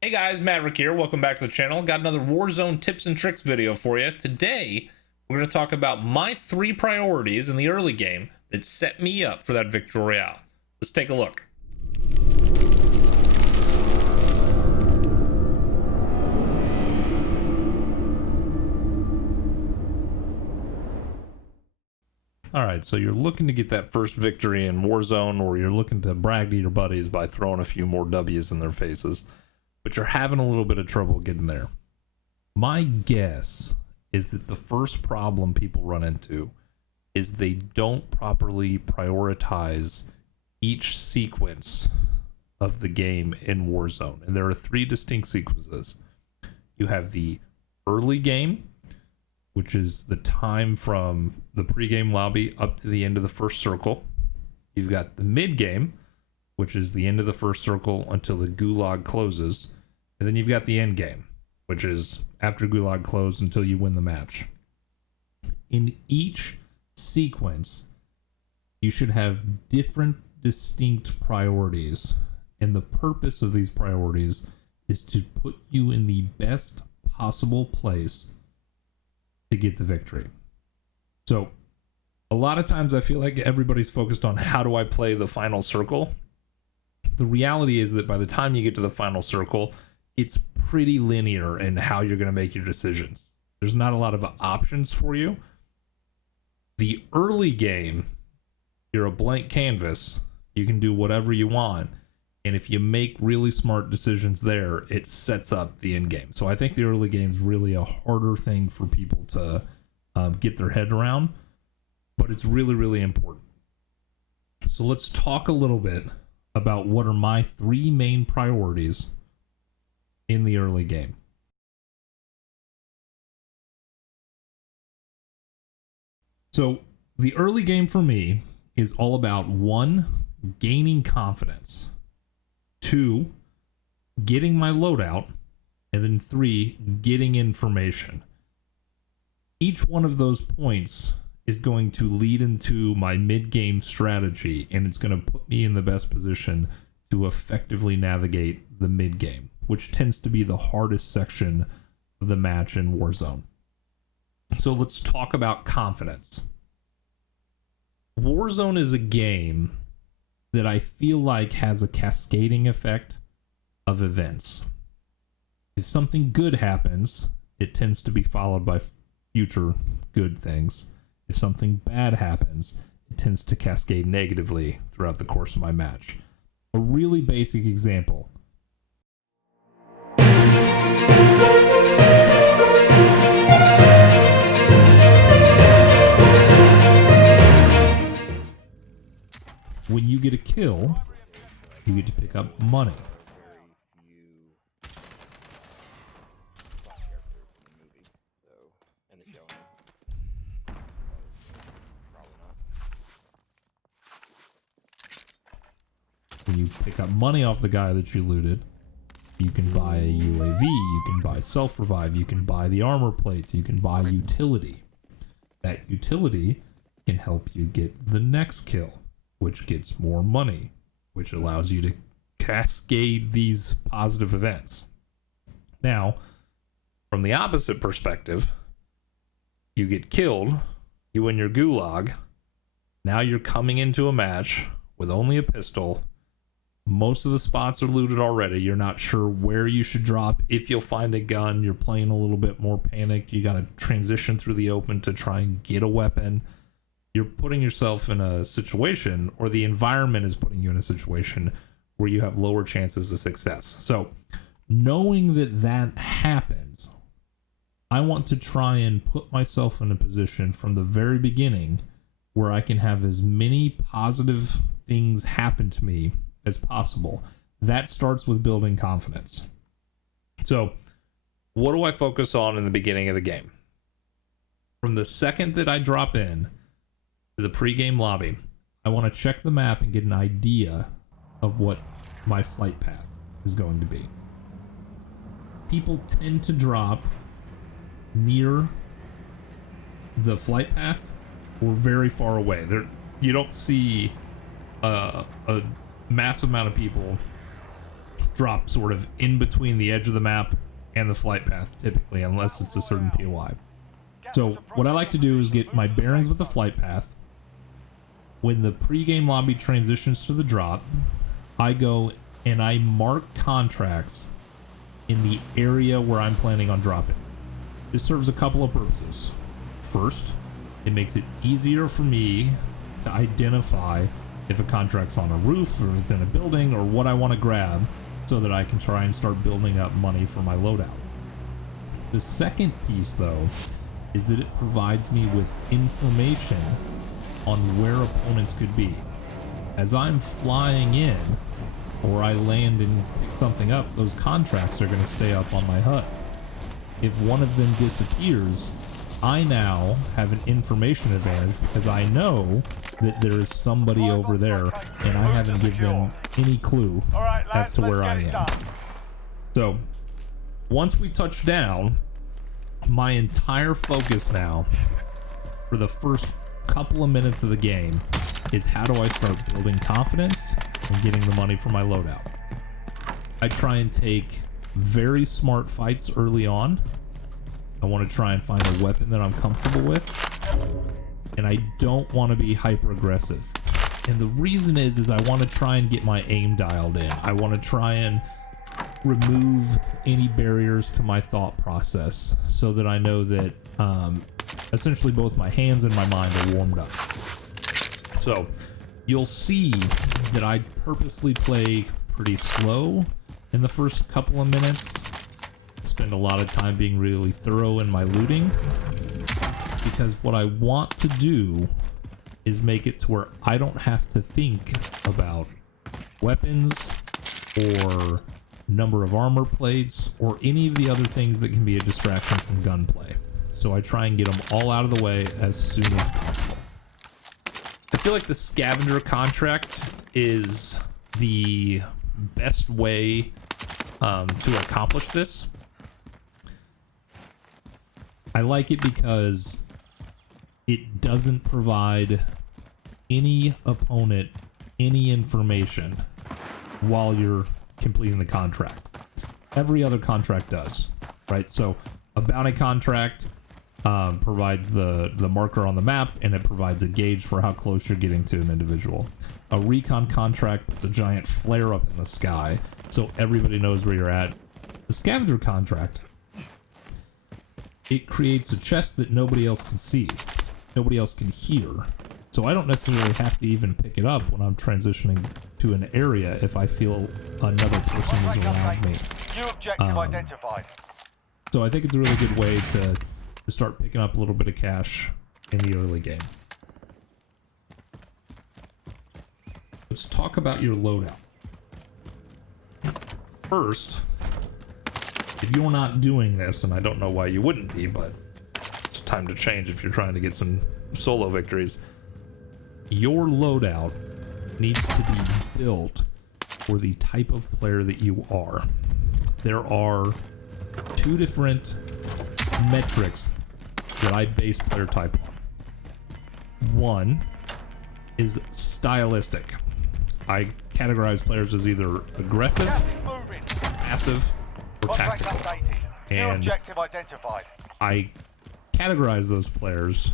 Hey guys, Maverick here. Welcome back to the channel. Got another Warzone tips and tricks video for you. Today, we're going to talk about my 3 priorities in the early game that set me up for that victory royale. Let's take a look. Alright, so you're looking to get that first victory in Warzone, or you're looking to brag to your buddies by throwing a few more W's in their faces, but you're having a little bit of trouble getting there. My guess is that the first problem people run into is they don't properly prioritize each sequence of the game in Warzone. And there are 3 distinct sequences. You have the early game, which is the time from the pregame lobby up to the end of the first circle. You've got the mid game, which is the end of the first circle until the gulag closes. And then you've got the end game, which is after gulag closed until you win the match. In each sequence, you should have different distinct priorities. And the purpose of these priorities is to put you in the best possible place to get the victory. So a lot of times I feel like everybody's focused on how do I play the final circle. The reality is that by the time you get to the final circle, it's pretty linear in how you're going to make your decisions. There's not a lot of options for you. The early game, you're a blank canvas. You can do whatever you want. And if you make really smart decisions there, it sets up the end game. So I think the early game is really a harder thing for people to get their head around. But it's really, really important. So let's talk a little bit about what are my 3 main priorities in the early game. So the early game for me is all about 1, gaining confidence, 2, getting my loadout, and then 3, getting information. Each one of those points is going to lead into my mid-game strategy, and it's going to put me in the best position to effectively navigate the mid-game, which tends to be the hardest section of the match in Warzone. So let's talk about confidence. Warzone is a game that I feel like has a cascading effect of events. If something good happens, it tends to be followed by future good things. If something bad happens, it tends to cascade negatively throughout the course of my match. A really basic example. When you get a kill, you get to pick up money. When you pick up money off the guy that you looted, you can buy a UAV, you can buy self-revive, you can buy the armor plates, you can buy utility. That utility can help you get the next kill, which gets more money, which allows you to cascade these positive events. Now, from the opposite perspective, you get killed, you win your gulag, now you're coming into a match with only a pistol. Most of the spots are looted already. You're not sure where you should drop. If you'll find a gun, you're playing a little bit more panicked. You got to transition through the open to try and get a weapon. You're putting yourself in a situation, or the environment is putting you in a situation where you have lower chances of success. So knowing that that happens, I want to try and put myself in a position from the very beginning where I can have as many positive things happen to me as possible. That starts with building confidence. So what do I focus on in the beginning of the game? From the second that I drop in to the pregame lobby, I want to check the map and get an idea of what my flight path is going to be. People tend to drop near the flight path or very far away. You don't see a massive amount of people drop sort of in between the edge of the map and the flight path, typically, unless it's a certain POI. So what I like to do is get my bearings with the flight path. When the pregame lobby transitions to the drop, I go and I mark contracts in the area where I'm planning on dropping. This serves a couple of purposes. First, it makes it easier for me to identify if a contract's on a roof or it's in a building or what I want to grab, so that I can try and start building up money for my loadout. The second piece, though, is that it provides me with information on where opponents could be. As I'm flying in, or I land and pick something up, those contracts are going to stay up on my HUD. If one of them disappears, I now have an information advantage because I know that there is somebody over there and I haven't given them any clue as to where I am. So once we touch down, my entire focus now for the first couple of minutes of the game is how do I start building confidence and getting the money for my loadout. I try and take very smart fights early on. I want to try and find a weapon that I'm comfortable with, and I don't want to be hyper aggressive. And the reason is I want to try and get my aim dialed in. I want to try and remove any barriers to my thought process so that I know that essentially both my hands and my mind are warmed up. So you'll see that I purposely play pretty slow in the first couple of minutes. Spend a lot of time being really thorough in my looting, because what I want to do is make it to where I don't have to think about weapons or number of armor plates or any of the other things that can be a distraction from gunplay. So I try and get them all out of the way as soon as possible. I feel like the scavenger contract is the best way to accomplish this. I like it because it doesn't provide any opponent any information while you're completing the contract. Every other contract does, right? So a bounty contract provides the marker on the map, and it provides a gauge for how close you're getting to an individual. A recon contract puts a giant flare up in the sky so everybody knows where you're at. The scavenger contract, it creates a chest that nobody else can see, nobody else can hear. So I don't necessarily have to even pick it up when I'm transitioning to an area if I feel another person is around me. New objective identified. So I think it's a really good way to start picking up a little bit of cash in the early game. Let's talk about your loadout. First, if you're not doing this, and I don't know why you wouldn't be, but it's time to change if you're trying to get some solo victories, your loadout needs to be built for the type of player that you are. There are two different metrics that I base player type on. One is stylistic. I categorize players as either aggressive, passive, or tactical. And objective identified. I categorize those players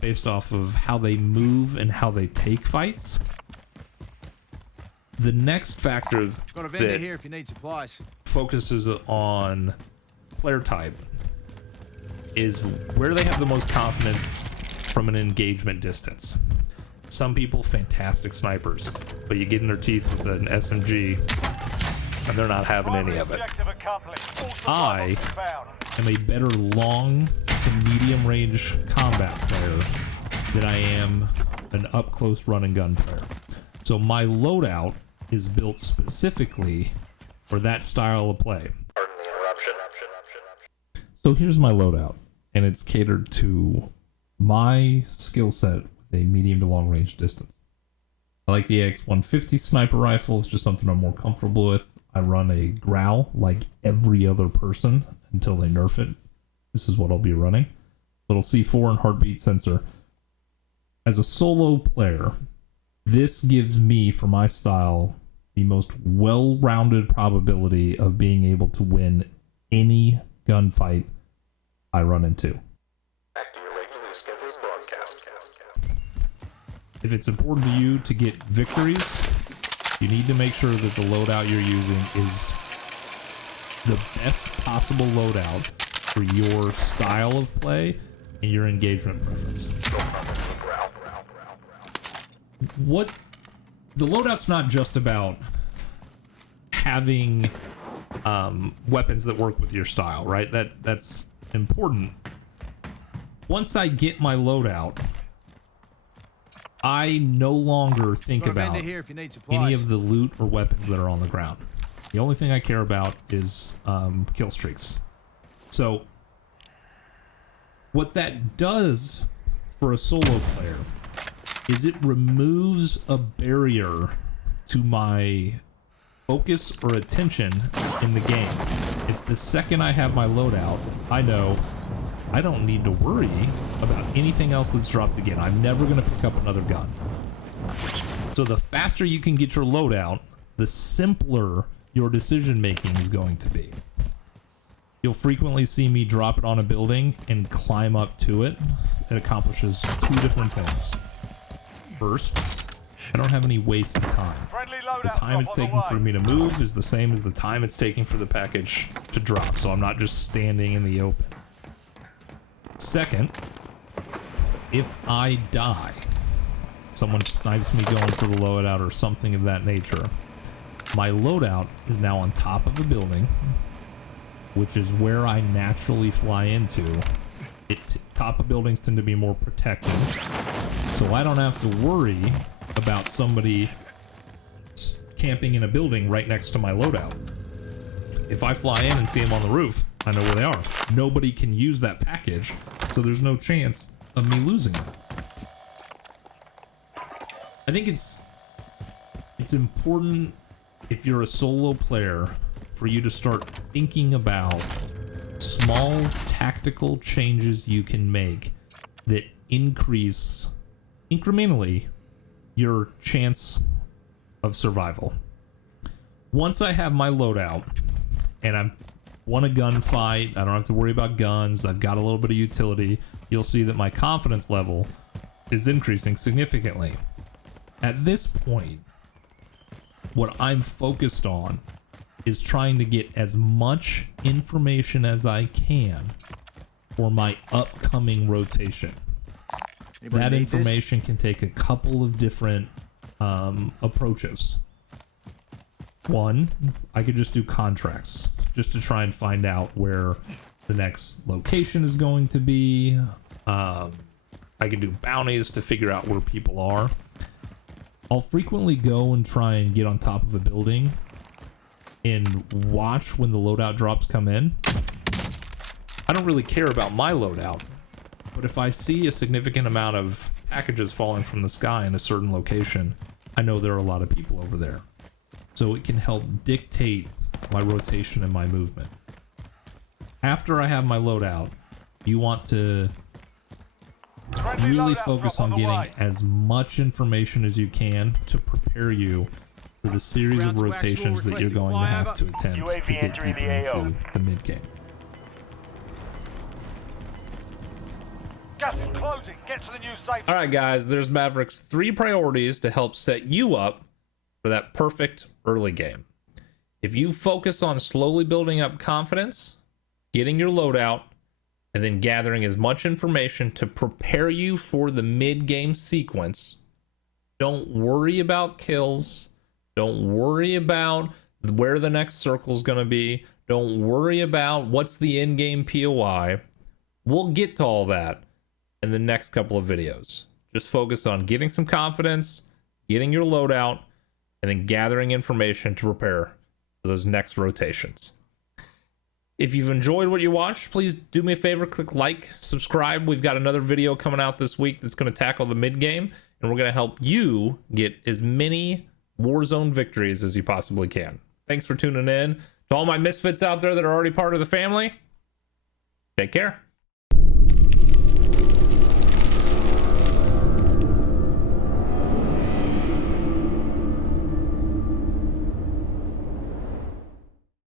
based off of how they move and how they take fights. The next factor Got a vendor here if you need supplies. focuses on player type is where they have the most confidence from an engagement distance. Some people, fantastic snipers, but you get in their teeth with an SMG and they're not having any of it. I am a better long to medium range combat player than I am an up close run and gun player. So my loadout is built specifically for that style of play. Pardon the interruption. So here's my loadout, and it's catered to my skill set with a medium to long range distance. I like the AX-150 sniper rifle. It's just something I'm more comfortable with. I run a Growl like every other person until they nerf it. This is what I'll be running. Little C4 and heartbeat sensor. As a solo player, this gives me, for my style, the most well-rounded probability of being able to win any gunfight I run into. Back to your regularly scheduled broadcast. If it's important to you to get victories, you need to make sure that the loadout you're using is the best possible loadout for your style of play and your engagement preference. What the loadout's not just about having weapons that work with your style, right? That's important. Once I get my loadout, I no longer think about here if you need supplies. any of the loot or weapons that are on the ground. The only thing I care about is kill streaks. So what that does for a solo player is it removes a barrier to my focus or attention in the game. If the second I have my loadout, I know I don't need to worry about anything else that's dropped again. I'm never going to pick up another gun. So the faster you can get your loadout, the simpler your decision making is going to be. You'll frequently see me drop it on a building and climb up to it. It accomplishes two different things. First, I don't have any wasted time. Friendly The loadout time it's drop on taking the for way. me to move is the same as the time it's taking for the package to drop, so I'm not just standing in the open. Second, if I die, someone snipes me going for the loadout or something of that nature, my loadout is now on top of a building, which is where I naturally fly into. Top of buildings tend to be more protected, so I don't have to worry about somebody camping in a building right next to my loadout. If I fly in and see them on the roof, I know where they are. Nobody can use that package, so there's no chance of me losing it. I think it's important, if you're a solo player, for you to start thinking about small tactical changes you can make that increase incrementally your chance of survival. Once I have my loadout and I won a gunfight, I don't have to worry about guns, I've got a little bit of utility, you'll see that my confidence level is increasing significantly. At this point, what I'm focused on is trying to get as much information as I can for my upcoming rotation. Anybody That need this? information can take a couple of different approaches. One, I could just do contracts, just to try and find out where the next location is going to be. I can do bounties to figure out where people are. I'll frequently go and try and get on top of a building and watch when the loadout drops come in. I don't really care about my loadout, but if I see a significant amount of packages falling from the sky in a certain location, I know there are a lot of people over there. So it can help dictate my rotation and my movement. After I have my loadout, you want to Friendly really loadout focus drop on the getting way. as much information as you can to prepare you for the series of Ground to actual rotations that you're requesting going to have to flyover. attempt UAV to get entering deeper the AO. into the mid game. Gas is closing. Get to the new safe. All right, guys, there's Maverick's 3 priorities to help set you up for that perfect early game. If you focus on slowly building up confidence, getting your loadout, and then gathering as much information to prepare you for the mid-game sequence, don't worry about kills. Don't worry about where the next circle is going to be. Don't worry about what's the in-game POI. We'll get to all that in the next couple of videos. Just focus on getting some confidence, getting your loadout, and then gathering information to prepare for those next rotations. If you've enjoyed what you watched, please do me a favor, click like, subscribe. We've got another video coming out this week that's going to tackle the mid game, and we're going to help you get as many Warzone victories as you possibly can. Thanks for tuning in. To all my misfits out there that are already part of the family, take care.